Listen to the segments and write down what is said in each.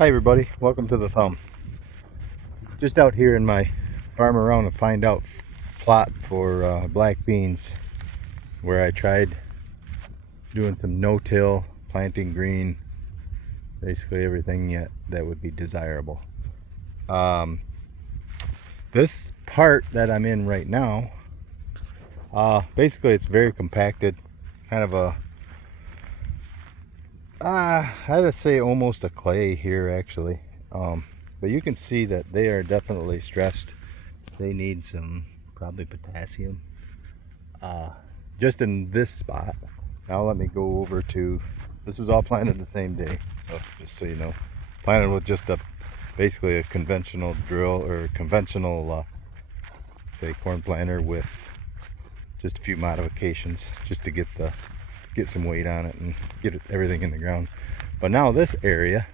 Hi everybody, welcome to the thumb. Just out here in my farm around to find out plot for black beans, where I tried doing some no-till, planting green, basically everything yet that would be desirable. This part that I'm in right now, basically it's very compacted, kind of a I'd say almost a clay here actually. But you can see that they are definitely stressed. They need some probably potassium just in this spot. Now let me go over to, this was all planted the same day, so just so you know, planted with just basically a conventional drill or conventional say corn planter with just a few modifications just to get some weight on it and get everything in the ground. But now this area,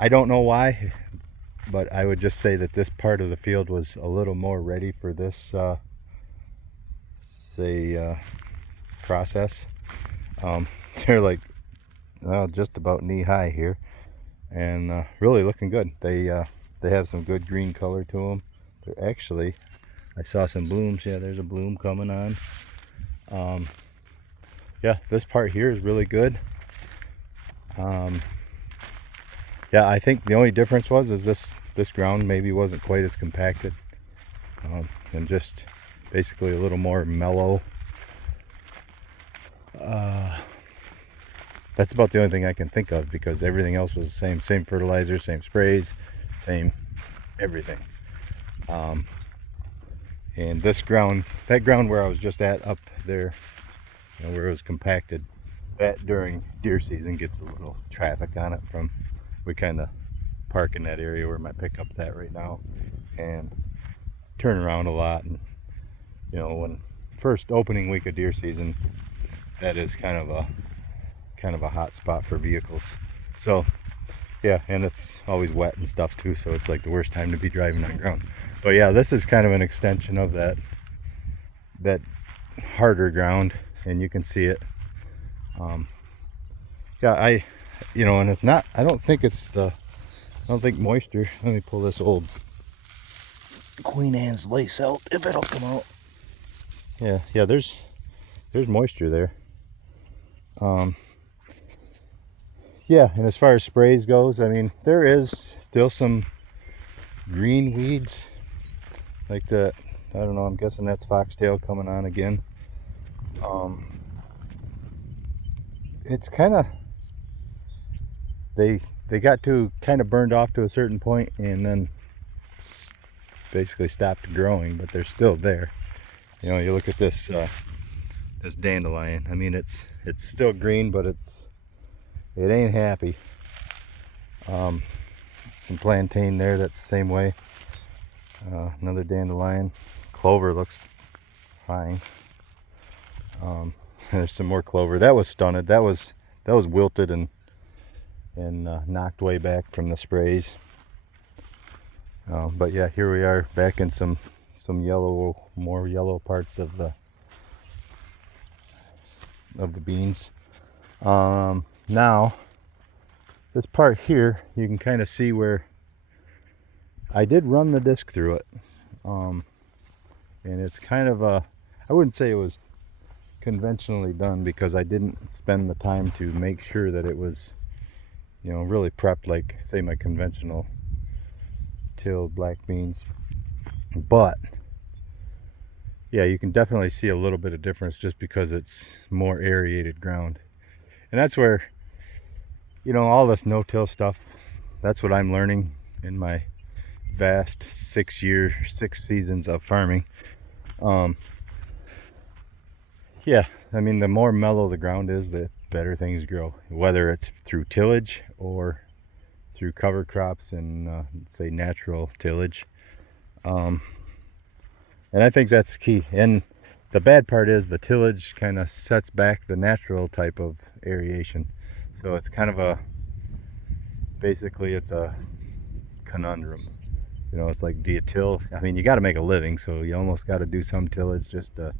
I don't know why, but I would just say that this part of the field was a little more ready for this process. They're like, well, just about knee high here, and really looking good. They have some good green color to them. They're actually, I saw some blooms. Yeah, there's a bloom coming on. Yeah, this part here is really good. Yeah, I think the only difference is this ground maybe wasn't quite as compacted, and just basically a little more mellow. That's about the only thing I can think of, because everything else was the same fertilizer, same sprays, same everything. And this ground, that ground where I was just at up there, where it was compacted, that during deer season gets a little traffic on it. We kind of park in that area where my pickup's at right now and turn around a lot. And when first opening week of deer season, that is kind of a hot spot for vehicles. So yeah, and it's always wet and stuff too, so it's like the worst time to be driving on ground. But yeah, this is kind of an extension of that harder ground, and you can see it. Yeah, and it's not, I don't think moisture. Let me pull this old Queen Anne's lace out, if it'll come out. Yeah, there's moisture there. Yeah, and as far as sprays goes, I mean, there is still some green weeds like that. I don't know, I'm guessing that's foxtail coming on again. It's kind of, they got to kind of burned off to a certain point and then basically stopped growing, but they're still there. You look at this this dandelion. I mean, it's still green, but it ain't happy. Some plantain there, that's the same way. Another dandelion. Clover looks fine. There's some more clover. That was stunted. That was wilted and knocked way back from the sprays. But yeah, here we are back in some more yellow parts of the beans. Now this part here, you can kind of see where I did run the disc through it, and it's kind of I wouldn't say it was conventionally done, because I didn't spend the time to make sure that it was really prepped like, say, my conventional tilled black beans. But yeah, you can definitely see a little bit of difference just because it's more aerated ground. And that's where all this no-till stuff, that's what I'm learning in my vast 6 seasons of farming. Yeah, I mean, the more mellow the ground is, the better things grow, whether it's through tillage or through cover crops and say natural tillage. And I think that's key. And the bad part is the tillage kind of sets back the natural type of aeration. So it's kind of basically it's a conundrum. It's like, do you till? I mean, you got to make a living, so you almost got to do some tillage just to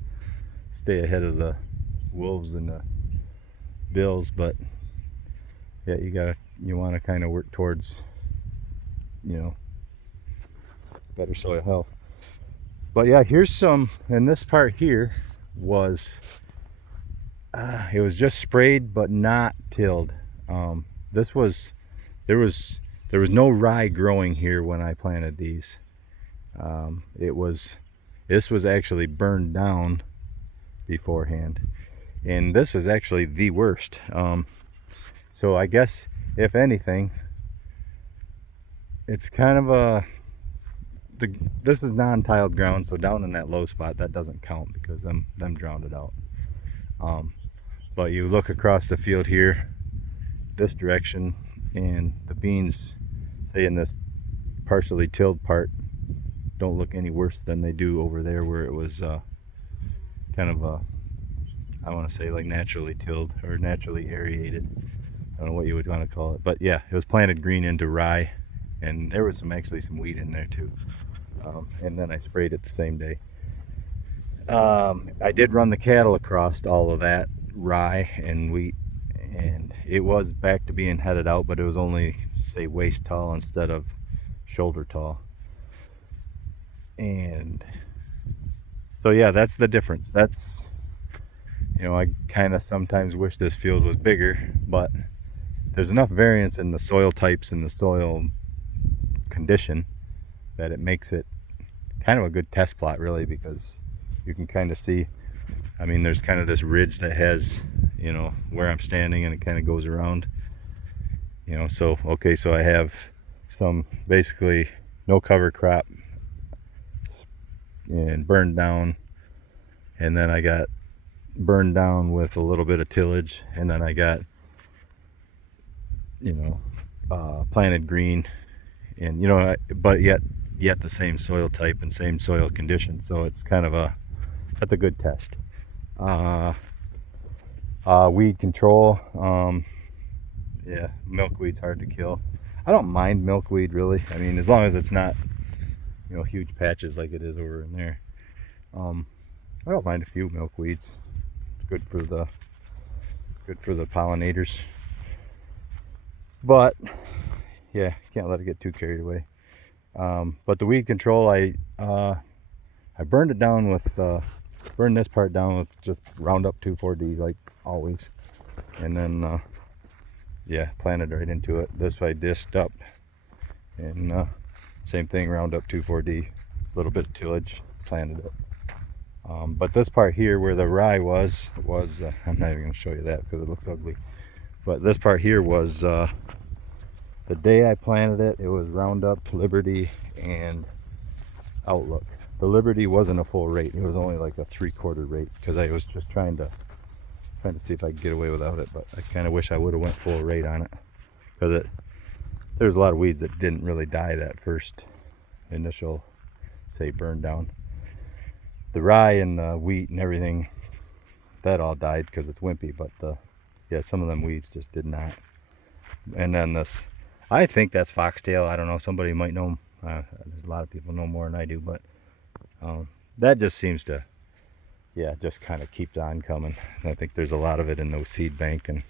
stay ahead of the wolves and the bills. But yeah, you got to you want to kind of work towards, you know, better soil health. But yeah, here's some, and this part here was, it was just sprayed but not tilled. This was, there was no rye growing here when I planted these. This was actually burned down beforehand, and this was actually the worst. So I guess if anything, it's kind of a, this is non-tiled ground, so down in that low spot that doesn't count because them drowned it out. But you look across the field here, this direction, and the beans, say in this partially tilled part, don't look any worse than they do over there where it was kind of a, I want to say like naturally tilled or naturally aerated. I don't know what you would want to call it, but yeah, it was planted green into rye, and there was actually some wheat in there too. And then I sprayed it the same day. I did run the cattle across all of that rye and wheat, and it was back to being headed out, but it was only, say, waist tall instead of shoulder tall. And so yeah, that's the difference. That's, you know, I kind of sometimes wish this field was bigger, but there's enough variance in the soil types and the soil condition that it makes it kind of a good test plot, really, because you can kind of see, I mean, there's kind of this ridge that has, you know, where I'm standing, and it kind of goes around, you know. So okay, so I have some basically no cover crop and burned down, and then I got burned down with a little bit of tillage, and then I got, you know, planted green, and you know, but yet the same soil type and same soil condition. So it's kind of a, that's a good test. Weed control, yeah, milkweed's hard to kill. I don't mind milkweed, really. I mean, as long as it's not, you know, huge patches like it is over in there. I don't mind a few milkweeds. It's good for the pollinators. But yeah, can't let it get too carried away. But the weed control, I burned it down with burned this part down with just Roundup 2,4-D, like always, and then yeah, planted right into it. This I disked up, and same thing, Roundup 2,4-D, a little bit of tillage, planted it. But this part here where the rye was I'm not even going to show you that because it looks ugly. But this part here was the day I planted it. It was Roundup, Liberty, and Outlook. The Liberty wasn't a full rate. It was only like a 3/4 rate because I was just trying to see if I could get away without it. But I kind of wish I would have went full rate on it, because there's a lot of weeds that didn't really die that first initial, say, burn down. The rye and the wheat and everything, that all died because it's wimpy, but yeah, some of them weeds just did not. And then this, I think that's foxtail. I don't know, somebody might know. There's a lot of people know more than I do, but that just seems to, yeah, just kind of keeps on coming. I think there's a lot of it in the seed bank. And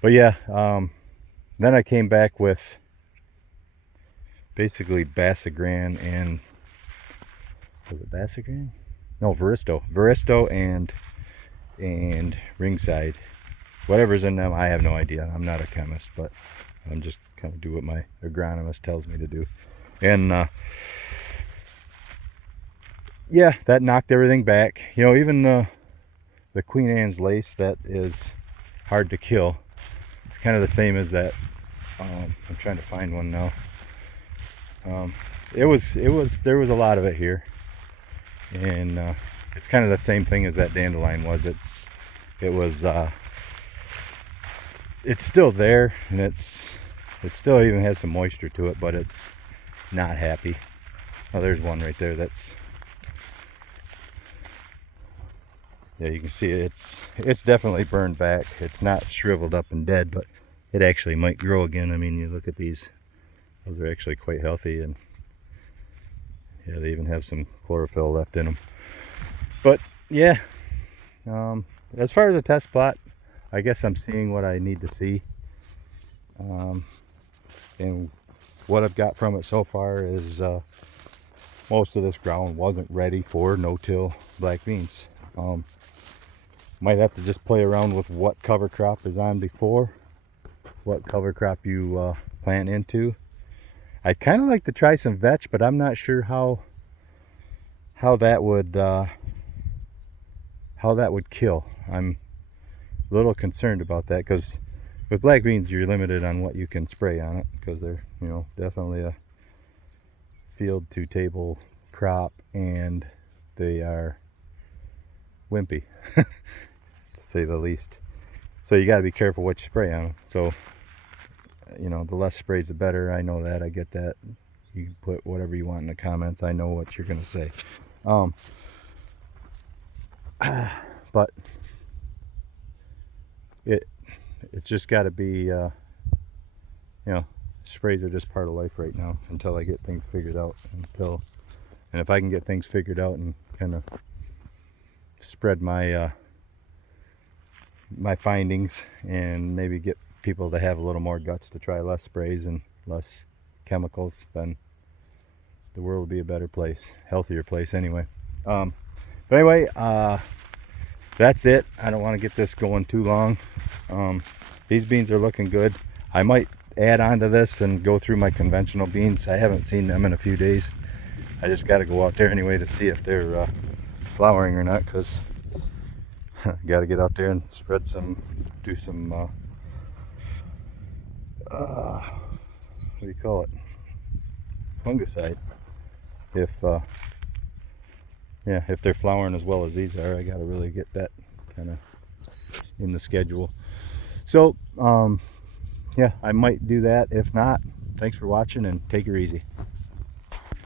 but yeah, then I came back with basically Basagran and, was it Basagran? No, Veristo and Ringside. Whatever's in them, I have no idea. I'm not a chemist, but I'm just kind of do what my agronomist tells me to do. And yeah, that knocked everything back. You know, even the Queen Anne's lace that is hard to kill, it's kind of the same as that. I'm trying to find one now. There was a lot of it here, and it's kind of the same thing as that dandelion was. It's still there, and it still even has some moisture to it, but it's not happy. Oh, there's one right there. That's, yeah, you can see it's definitely burned back. It's not shriveled up and dead, but it actually might grow again. I mean, you look at these; those are actually quite healthy, and yeah, they even have some chlorophyll left in them. But yeah, as far as a test plot, I guess I'm seeing what I need to see. And what I've got from it so far is most of this ground wasn't ready for no-till black beans. Might have to just play around with what cover crop is on before, what cover crop you plant into. I'd kind of like to try some vetch, but I'm not sure how that would kill. I'm a little concerned about that, because with black beans you're limited on what you can spray on it, because they're, you know, definitely a field to table crop, and they are wimpy to say the least. So you got to be careful what you spray on them. So, you know, the less sprays the better. I know that. I get that. You can put whatever you want in the comments. I know what you're gonna say. But it's just got to be, you know, sprays are just part of life right now until I get things figured out. And if I can get things figured out and kind of spread my my findings, and maybe get people to have a little more guts to try less sprays and less chemicals, then the world will be a better place, healthier place anyway. But anyway, that's it. I don't want to get this going too long. These beans are looking good. I might add on to this and go through my conventional beans. I haven't seen them in a few days. I just got to go out there anyway to see if they're flowering or not, because got to get out there and spread some, do some what do you call it, fungicide. If yeah, if they're flowering as well as these are, I got to really get that kind of in the schedule. So yeah, I might do that. If not, thanks for watching, and take her easy.